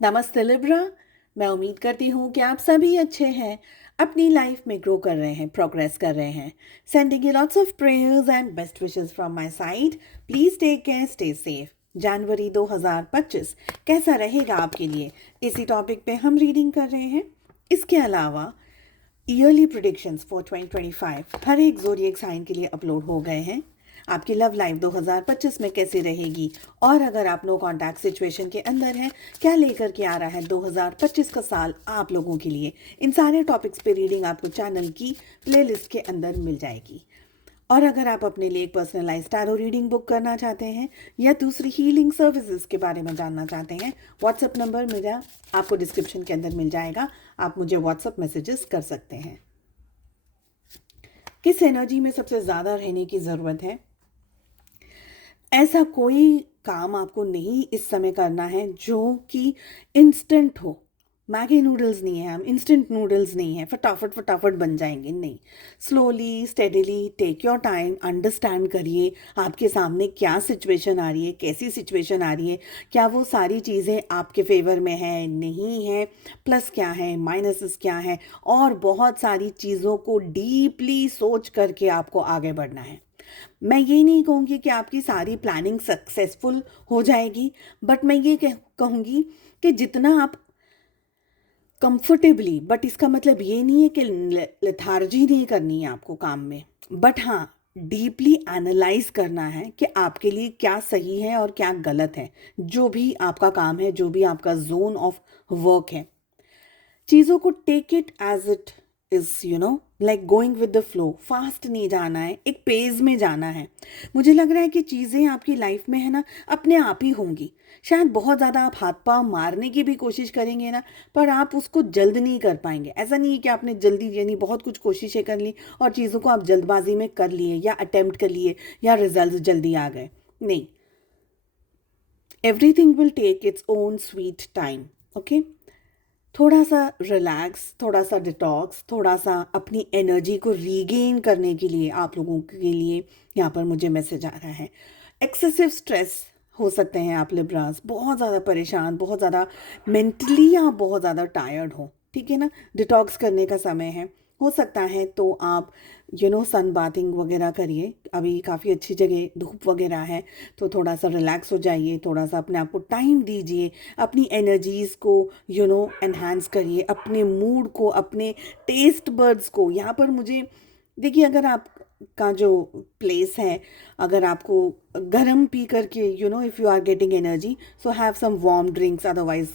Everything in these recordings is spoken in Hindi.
नमस्ते लिब्रा। मैं उम्मीद करती हूँ कि आप सभी अच्छे हैं, अपनी लाइफ में ग्रो कर रहे हैं, प्रोग्रेस कर रहे हैं। Sending you lots of prayers and best wishes from my side. Please take care, stay safe. जनवरी 2025 कैसा रहेगा आपके लिए, इसी टॉपिक पे हम रीडिंग कर रहे हैं। इसके अलावा ईयरली प्रिडिक्शंस फॉर 2025 हर एक ज़ोडिएक साइन के लिए अपलोड हो गए हैं। आपकी लव लाइफ 2025 में कैसी रहेगी, और अगर आप नो कॉन्टैक्ट सिचुएशन के अंदर हैं, क्या लेकर के आ रहा है 2025 का साल आप लोगों के लिए, इन सारे टॉपिक्स पे रीडिंग आपको चैनल की प्लेलिस्ट के अंदर मिल जाएगी। और अगर आप अपने लिए एक पर्सनलाइज टैरो रीडिंग बुक करना चाहते हैं या दूसरी हीलिंग सर्विसेज के बारे में जानना चाहते हैं, व्हाट्सएप नंबर मेरा आपको डिस्क्रिप्शन के अंदर मिल जाएगा। आप मुझे व्हाट्सएप मैसेजेस कर सकते हैं। किस एनर्जी में सबसे ज़्यादा रहने की ज़रूरत है? ऐसा कोई काम आपको नहीं इस समय करना है जो कि इंस्टेंट हो। मैगी नूडल्स नहीं है, हम इंस्टेंट नूडल्स नहीं है फटाफट फटाफट बन जाएंगे, नहीं। Slowly steadily take your time, understand करिए आपके सामने क्या सिचुएशन आ रही है, कैसी सिचुएशन आ रही है, क्या वो सारी चीज़ें आपके फेवर में है, नहीं है, प्लस क्या है, माइनसेस क्या है, और बहुत सारी चीज़ों को डीपली सोच करके आपको आगे बढ़ना है। मैं ये नहीं कहूँगी कि आपकी सारी प्लानिंग सक्सेसफुल हो जाएगी, बट मैं ये कहूँगी कि जितना आप कंफर्टेबली, बट इसका मतलब ये नहीं है कि लेथार्जी नहीं करनी है आपको काम में, बट हाँ डीपली एनालाइज करना है कि आपके लिए क्या सही है और क्या गलत है। जो भी आपका काम है, जो भी आपका जोन ऑफ वर्क है, चीज़ों को take it as it is, like going with the flow. Fast नहीं जाना है, एक पेज में जाना है। मुझे लग रहा है कि चीज़ें आपकी लाइफ में है ना अपने आप ही होंगी। शायद बहुत ज़्यादा आप हाथ पाँव मारने की भी कोशिश करेंगे ना, पर आप उसको जल्द नहीं कर पाएंगे। ऐसा नहीं है कि आपने जल्दी यानी बहुत कुछ कोशिशें कर ली और चीज़ों को आप जल्दबाजी में कर लिए या अटेम्प्ट कर लिए या रिजल्ट जल्दी आ गए, नहीं। Everything will take its own sweet time, okay. थोड़ा सा रिलैक्स, थोड़ा सा डिटॉक्स, थोड़ा सा अपनी एनर्जी को रीगेन करने के लिए आप लोगों के लिए यहाँ पर मुझे मैसेज आ रहा है। एक्सेसिव स्ट्रेस हो सकते हैं आप लिब्रास, बहुत ज़्यादा परेशान, बहुत ज़्यादा मेंटली आप बहुत ज़्यादा टायर्ड हो, ठीक है ना। डिटॉक्स करने का समय है, हो सकता है तो आप सन बाथिंग वगैरह करिए। अभी काफ़ी अच्छी जगह धूप वगैरह है, तो थोड़ा सा रिलैक्स हो जाइए, थोड़ा सा अपने आप को टाइम दीजिए, अपनी एनर्जीज़ को एनहांस करिए, अपने मूड को, अपने टेस्ट बर्ड्स को। यहाँ पर मुझे देखिए, अगर आप का जो प्लेस है, अगर आपको गर्म पी करके if you are getting energy, so have some warm drinks, otherwise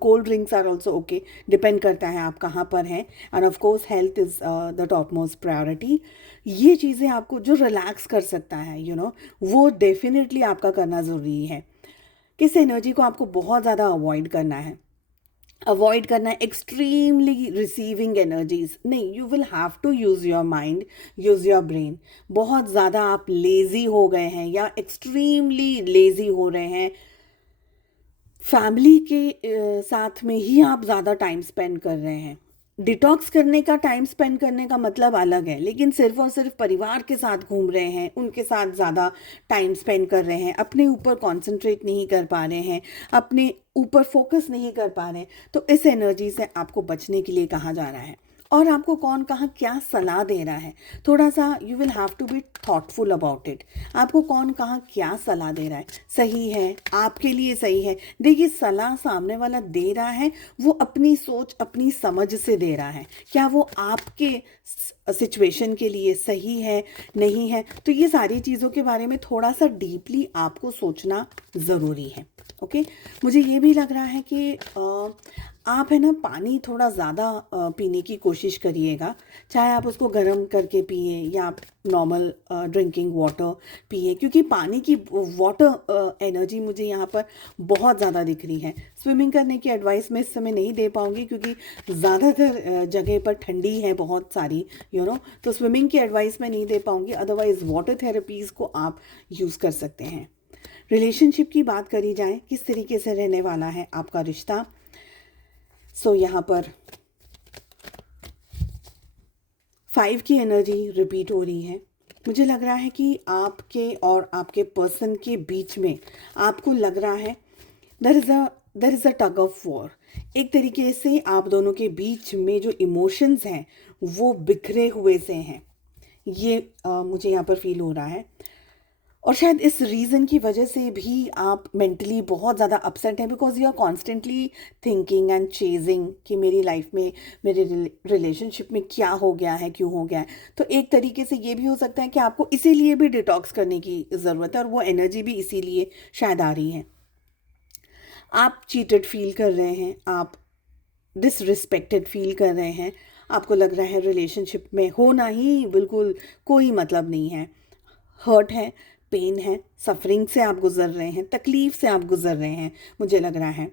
cold drinks are also okay. Depend करता है आप कहाँ पर हैं, and of course health is the top most priority. ये चीज़ें आपको जो रिलैक्स कर सकता है वो डेफिनेटली आपका करना ज़रूरी है। किस एनर्जी को आपको बहुत ज़्यादा अवॉइड करना है? अवॉइड करना है एक्सट्रीमली रिसीविंग एनर्जीज, नहीं। You will have to use your mind, use your brain. बहुत ज़्यादा आप लेज़ी हो गए हैं या एक्सट्रीमली लेज़ी हो रहे हैं, फैमिली के साथ में ही आप ज़्यादा टाइम स्पेंड कर रहे हैं। डिटॉक्स करने का, टाइम स्पेंड करने का मतलब अलग है, लेकिन सिर्फ और सिर्फ परिवार के साथ घूम रहे हैं, उनके साथ ज़्यादा टाइम स्पेंड कर रहे हैं, अपने ऊपर कंसंट्रेट नहीं कर पा रहे हैं, अपने ऊपर फोकस नहीं कर पा रहे हैं, तो इस एनर्जी से आपको बचने के लिए कहा जा रहा है। और आपको कौन कहाँ क्या सलाह दे रहा है, थोड़ा सा you will have to be thoughtful about it. आपको कौन कहाँ क्या सलाह दे रहा है, सही है, आपके लिए सही है। देखिए, सलाह सामने वाला दे रहा है, वो अपनी सोच, अपनी समझ से दे रहा है। क्या वो आपके सिचुएशन के लिए सही है, नहीं है? तो ये सारी चीज़ों के बारे में थोड़ा सा डीपली आपको सोचना ज़रूरी है, ओके। मुझे ये भी लग रहा है कि आप है ना पानी थोड़ा ज़्यादा पीने की कोशिश करिएगा। चाहे आप उसको गर्म करके पिए या आप नॉर्मल ड्रिंकिंग वाटर पिए, क्योंकि पानी की वाटर एनर्जी मुझे यहाँ पर बहुत ज़्यादा दिख रही है। स्विमिंग करने की एडवाइस मैं इस समय नहीं दे पाऊँगी, क्योंकि ज़्यादातर जगह पर ठंडी है बहुत सारी, तो स्विमिंग की एडवाइस मैं नहीं दे पाऊँगी। अदरवाइज़ वाटर थेरेपीज़ को आप यूज़ कर सकते हैं। रिलेशनशिप की बात करी जाए, किस तरीके से रहने वाला है आपका रिश्ता। सो यहाँ पर 5 की एनर्जी रिपीट हो रही है। मुझे लग रहा है कि आपके और आपके पर्सन के बीच में आपको लग रहा है there is a there is a tug of war. एक तरीके से आप दोनों के बीच में जो इमोशंस हैं वो बिखरे हुए से हैं, ये मुझे यहाँ पर फील हो रहा है। और शायद इस रीज़न की वजह से भी आप मेंटली बहुत ज़्यादा अपसेट हैं, because you are constantly thinking and chasing कि मेरी लाइफ में, मेरे रिलेशनशिप में क्या हो गया है, क्यों हो गया है। तो एक तरीके से ये भी हो सकता है कि आपको इसीलिए भी डिटॉक्स करने की ज़रूरत है, और वो एनर्जी भी इसीलिए शायद आ रही है। आप चीटेड फील कर रहे हैं, आप डिसरिस्पेक्टेड फील कर रहे हैं, आपको लग रहा है रिलेशनशिप में होना ही बिल्कुल कोई मतलब नहीं है। हर्ट है, पेन है, सफरिंग से आप गुजर रहे हैं, तकलीफ से आप गुजर रहे हैं, मुझे लग रहा है।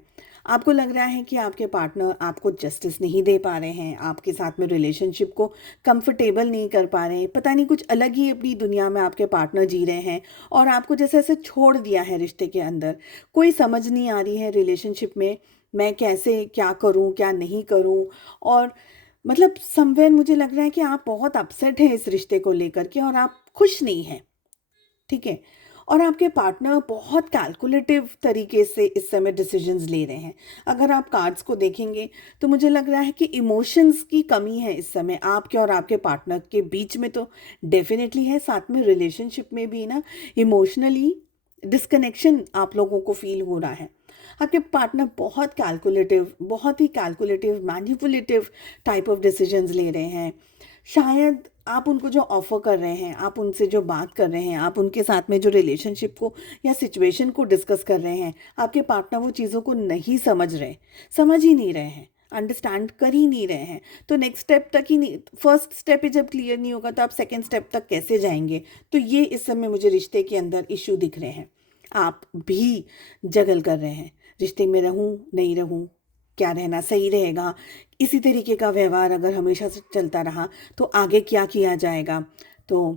आपको लग रहा है कि आपके पार्टनर आपको जस्टिस नहीं दे पा रहे हैं, आपके साथ में रिलेशनशिप को कंफर्टेबल नहीं कर पा रहे हैं, पता नहीं कुछ अलग ही अपनी दुनिया में आपके पार्टनर जी रहे हैं, और आपको जैसे ऐसे छोड़ दिया है रिश्ते के अंदर। कोई समझ नहीं आ रही है रिलेशनशिप में मैं कैसे क्या करूं, क्या नहीं करूं। और मतलब समवेयर मुझे लग रहा है कि आप बहुत अपसेट हैं इस रिश्ते को लेकर के, और आप खुश नहीं हैं, ठीक है। और आपके पार्टनर बहुत कैलकुलेटिव तरीके से इस समय डिसीजंस ले रहे हैं। अगर आप कार्ड्स को देखेंगे तो मुझे लग रहा है कि इमोशंस की कमी है इस समय आपके और आपके पार्टनर के बीच में, तो डेफिनेटली है, साथ में रिलेशनशिप में भी ना इमोशनली डिस्कनेक्शन आप लोगों को फील हो रहा है। आपके पार्टनर बहुत ही calculative manipulative type of decisions ले रहे हैं। शायद आप उनको जो ऑफ़र कर रहे हैं, आप उनसे जो बात कर रहे हैं, आप उनके साथ में जो रिलेशनशिप को या सिचुएशन को डिस्कस कर रहे हैं, आपके पार्टनर वो चीज़ों को नहीं समझ ही नहीं रहे हैं, अंडरस्टैंड कर ही नहीं रहे हैं। तो नेक्स्ट स्टेप तक ही नहीं, फर्स्ट स्टेप ही जब क्लियर नहीं होगा तो आप सेकेंड स्टेप तक कैसे जाएंगे। तो ये इस समय मुझे रिश्ते के अंदर इशू दिख रहे हैं। आप भी जगल कर रहे हैं, रिश्ते में रहूं नहीं रहूं, क्या रहना सही रहेगा, इसी तरीके का व्यवहार अगर हमेशा से चलता रहा तो आगे क्या किया जाएगा। तो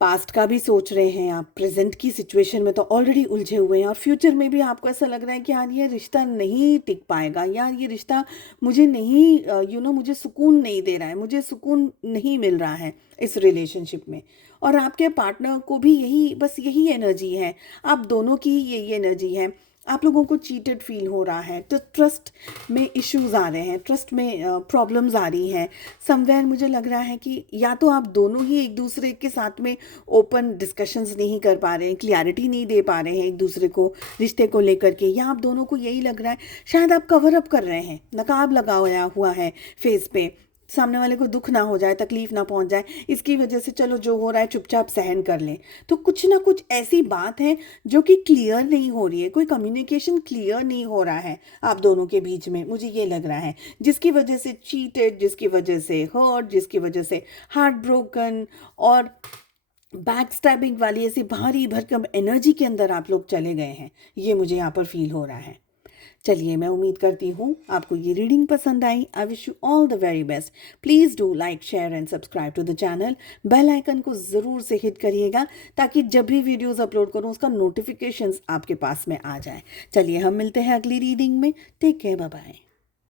पास्ट का भी सोच रहे हैं आप, प्रेजेंट की सिचुएशन में तो ऑलरेडी उलझे हुए हैं, और फ्यूचर में भी आपको ऐसा लग रहा है कि यार ये रिश्ता नहीं टिक पाएगा, यार ये रिश्ता मुझे नहीं मुझे सुकून नहीं दे रहा है, मुझे सुकून नहीं मिल रहा है इस रिलेशनशिप में। और आपके पार्टनर को भी यही एनर्जी है, आप दोनों की यही एनर्जी है। आप लोगों को चीटेड फील हो रहा है, तो ट्रस्ट में इश्यूज आ रहे हैं, ट्रस्ट में प्रॉब्लम्स आ रही हैं। समवेयर मुझे लग रहा है कि या तो आप दोनों ही एक दूसरे के साथ में ओपन डिस्कशंस नहीं कर पा रहे हैं, क्लियरिटी नहीं दे पा रहे हैं एक दूसरे को रिश्ते को लेकर के, या आप दोनों को यही लग रहा है शायद आप कवर अप कर रहे हैं, नकाब लगाया हुआ है फेस पे, सामने वाले को दुख ना हो जाए, तकलीफ ना पहुंच जाए, इसकी वजह से चलो जो हो रहा है चुपचाप सहन कर लें। तो कुछ ना कुछ ऐसी बात है जो कि क्लियर नहीं हो रही है, कोई कम्युनिकेशन क्लियर नहीं हो रहा है आप दोनों के बीच में, मुझे ये लग रहा है, जिसकी वजह से चीटेड, जिसकी वजह से हर्ट, जिसकी वजह से हार्ट ब्रोकन और बैक स्टैबिंग वाली ऐसी भारी भरकम एनर्जी के अंदर आप लोग चले गए हैं, ये मुझे यहाँ पर फील हो रहा है। चलिए, मैं उम्मीद करती हूँ आपको ये रीडिंग पसंद आई। I wish you all the very best. Please do like, share and subscribe to the channel. Bell icon को ज़रूर से हिट करिएगा ताकि जब भी वीडियोस अपलोड करूँ उसका नोटिफिकेशंस आपके पास में आ जाए। चलिए, हम मिलते हैं अगली रीडिंग में। Take care, bye bye.